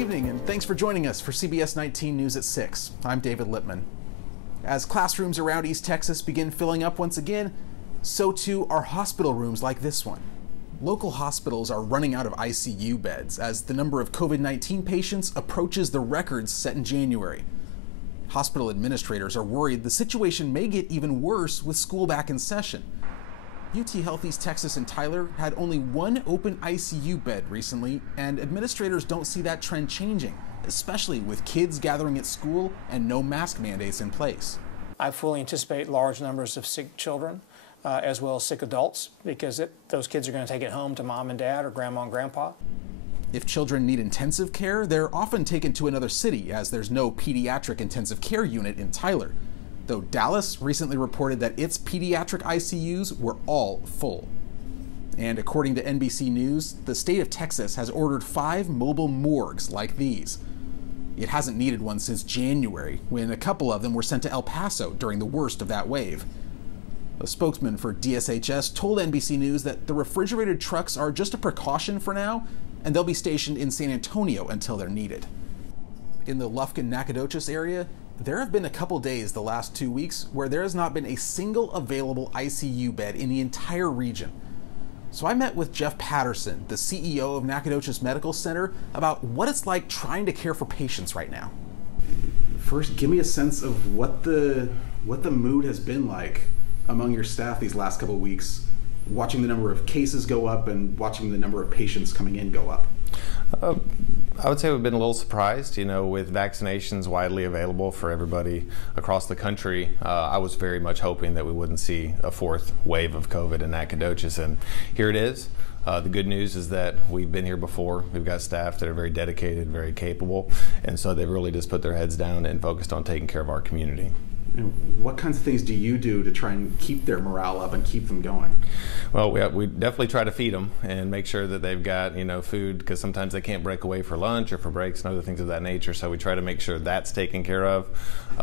evening, and thanks for joining us for CBS 19 News at 6. I'm David Lippman. As classrooms around East Texas begin filling up once again, so too are hospital rooms like this one. Local hospitals are running out of ICU beds as the number of COVID-19 patients approaches the records set in January. Hospital administrators are worried the situation may get even worse with school back in session. UT Health East Texas and Tyler had only one open ICU bed recently, and administrators don't see that trend changing, especially with kids gathering at school and no mask mandates in place. I fully anticipate large numbers of sick children as well as sick adults because those kids are going to take it home to mom and dad or grandma and grandpa. If children need intensive care, they're often taken to another city as there's no pediatric intensive care unit in Tyler, though Dallas recently reported that its pediatric ICUs were all full. And according to NBC News, the state of Texas has ordered 5 mobile morgues like these. It hasn't needed one since January, when a couple of them were sent to El Paso during the worst of that wave. A spokesman for DSHS told NBC News that the refrigerated trucks are just a precaution for now, and they'll be stationed in San Antonio until they're needed. In the Lufkin-Nacogdoches area, there have been a couple days the last 2 weeks where there has not been a single available ICU bed in the entire region. So I met with Jeff Patterson, the CEO of Nacogdoches Medical Center, about what it's like trying to care for patients right now. First, give me a sense of what the mood has been like among your staff these last couple of weeks, watching the number of cases go up and watching the number of patients coming in go up. I would say we've been a little surprised, with vaccinations widely available for everybody across the country. I was very much hoping that we wouldn't see a 4th wave of COVID in Nacogdoches, and here it is. The good news is that we've been here before. We've got staff that are very dedicated, very capable, and so they've really just put their heads down and focused on taking care of our community. What kinds of things do you do to try and keep their morale up and keep them going? Well, we definitely try to feed them and make sure that they've got food, because sometimes they can't break away for lunch or for breaks and other things of that nature. So we try to make sure that's taken care of.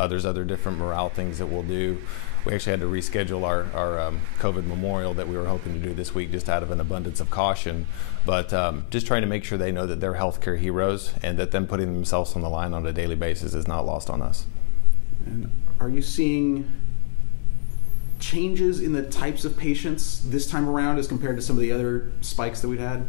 There's other different morale things that we'll do. We actually had to reschedule our COVID memorial that we were hoping to do this week just out of an abundance of caution. But just trying to make sure they know that they're healthcare heroes and that them putting themselves on the line on a daily basis is not lost on us. And are you seeing changes in the types of patients this time around as compared to some of the other spikes that we've had?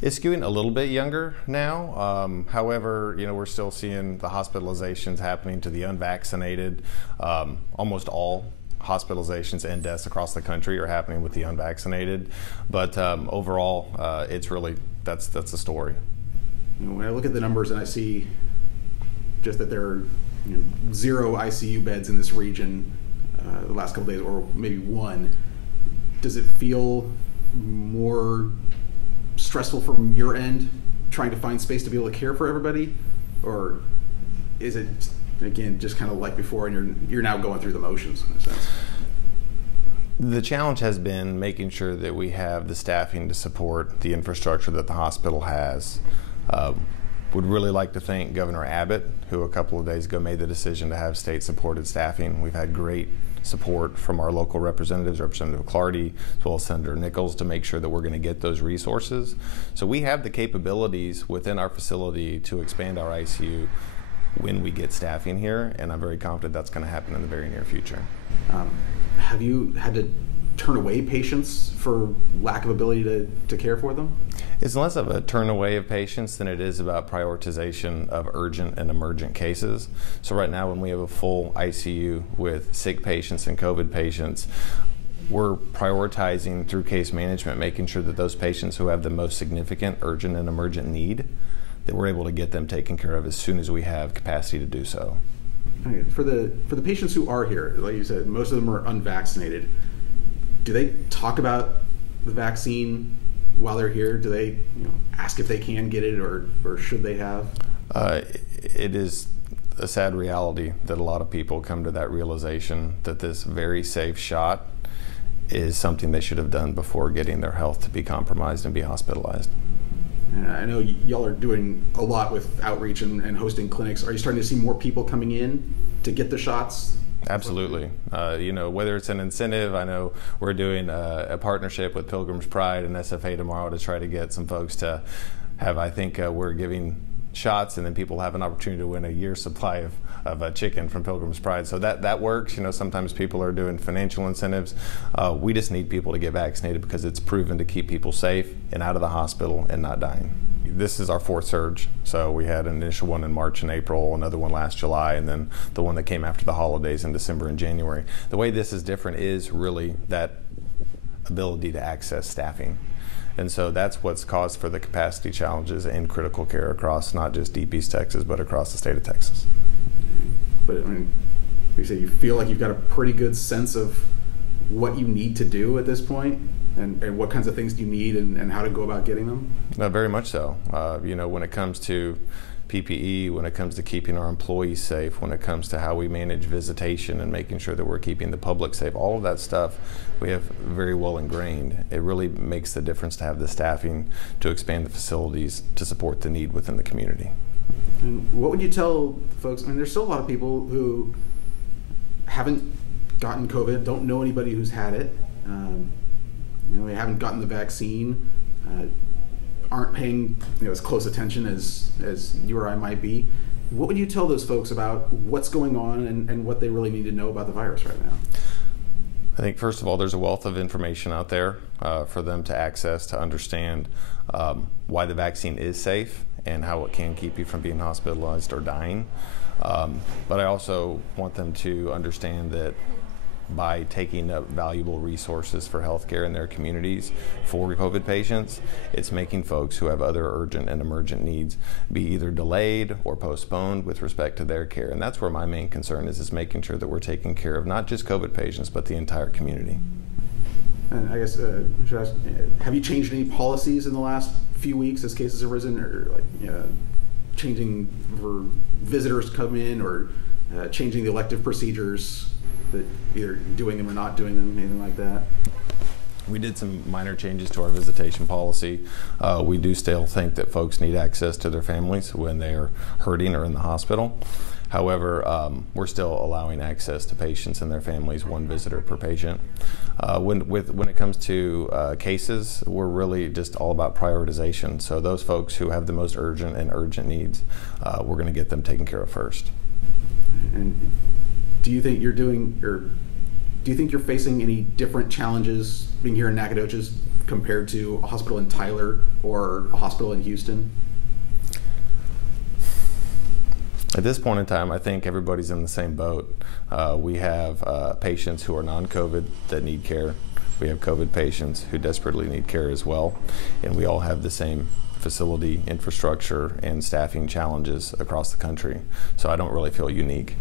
It's skewing a little bit younger now. However, we're still seeing the hospitalizations happening to the unvaccinated. Almost all hospitalizations and deaths across the country are happening with the unvaccinated. But overall, it's really, that's the story. When I look at the numbers and I see just that there are 0 ICU beds in this region the last couple days, or maybe 1, does it feel more stressful from your end trying to find space to be able to care for everybody, or is it again just kind of like before and you're now going through the motions in a sense? The challenge has been making sure that we have the staffing to support the infrastructure that the hospital has. Would really like to thank Governor Abbott, who a couple of days ago made the decision to have state-supported staffing. We've had great support from our local representatives, Representative Clardy, as well as Senator Nichols, to make sure that we're going to get those resources. So we have the capabilities within our facility to expand our ICU when we get staffing here, and I'm very confident that's going to happen in the very near future. Have you had to turn away patients for lack of ability to care for them? It's less of a turn away of patients than it is about prioritization of urgent and emergent cases. So right now when we have a full ICU with sick patients and COVID patients, we're prioritizing through case management, making sure that those patients who have the most significant urgent and emergent need, that we're able to get them taken care of as soon as we have capacity to do so. Okay. For the patients who are here, like you said, most of them are unvaccinated. Do they talk about the vaccine while they're here? Do they ask if they can get it or should they have? It is a sad reality that a lot of people come to that realization that this very safe shot is something they should have done before getting their health to be compromised and be hospitalized. And I know y'all are doing a lot with outreach and hosting clinics. Are you starting to see more people coming in to get the shots? Absolutely. Whether it's an incentive, I know we're doing a partnership with Pilgrim's Pride and SFA tomorrow to try to get some folks to have, I think we're giving shots, and then people have an opportunity to win a year's supply of a chicken from Pilgrim's Pride. So that works. Sometimes people are doing financial incentives. We just need people to get vaccinated because it's proven to keep people safe and out of the hospital and not dying. This is our fourth surge. So we had an initial one in March and April, another one last July, and then the one that came after the holidays in December and January. The way this is different is really that ability to access staffing. And so that's what's caused for the capacity challenges in critical care across not just Deep East Texas, but across the state of Texas. But I mean, you say you feel like you've got a pretty good sense of what you need to do at this point, and what kinds of things do you need, and how to go about getting them? Very much so. When it comes to PPE, when it comes to keeping our employees safe, when it comes to how we manage visitation and making sure that we're keeping the public safe, all of that stuff we have very well ingrained. It really makes the difference to have the staffing to expand the facilities to support the need within the community. And what would you tell folks? I mean, there's still a lot of people who haven't gotten COVID, don't know anybody who's had it, they haven't gotten the vaccine, aren't paying as close attention as you or I might be. What would you tell those folks about what's going on and what they really need to know about the virus right now? I think, first of all, there's a wealth of information out there for them to access, to understand why the vaccine is safe and how it can keep you from being hospitalized or dying. But I also want them to understand that by taking up valuable resources for healthcare in their communities for COVID patients, it's making folks who have other urgent and emergent needs be either delayed or postponed with respect to their care. And that's where my main concern is making sure that we're taking care of not just COVID patients, but the entire community. And I guess, should I ask, have you changed any policies in the last few weeks as cases have risen, or changing for visitors to come in, or changing the elective procedures, that either doing them or not doing them, anything like that? We did some minor changes to our visitation policy. We do still think that folks need access to their families when they're hurting or in the hospital. However, we're still allowing access to patients and their families, one visitor per patient. When it comes to cases, we're really just all about prioritization. So those folks who have the most urgent needs, we're going to get them taken care of first. And do you think you're facing any different challenges being here in Nacogdoches compared to a hospital in Tyler or a hospital in Houston? At this point in time, I think everybody's in the same boat. We have patients who are non-COVID that need care. We have COVID patients who desperately need care as well. And we all have the same facility, infrastructure, and staffing challenges across the country. So I don't really feel unique.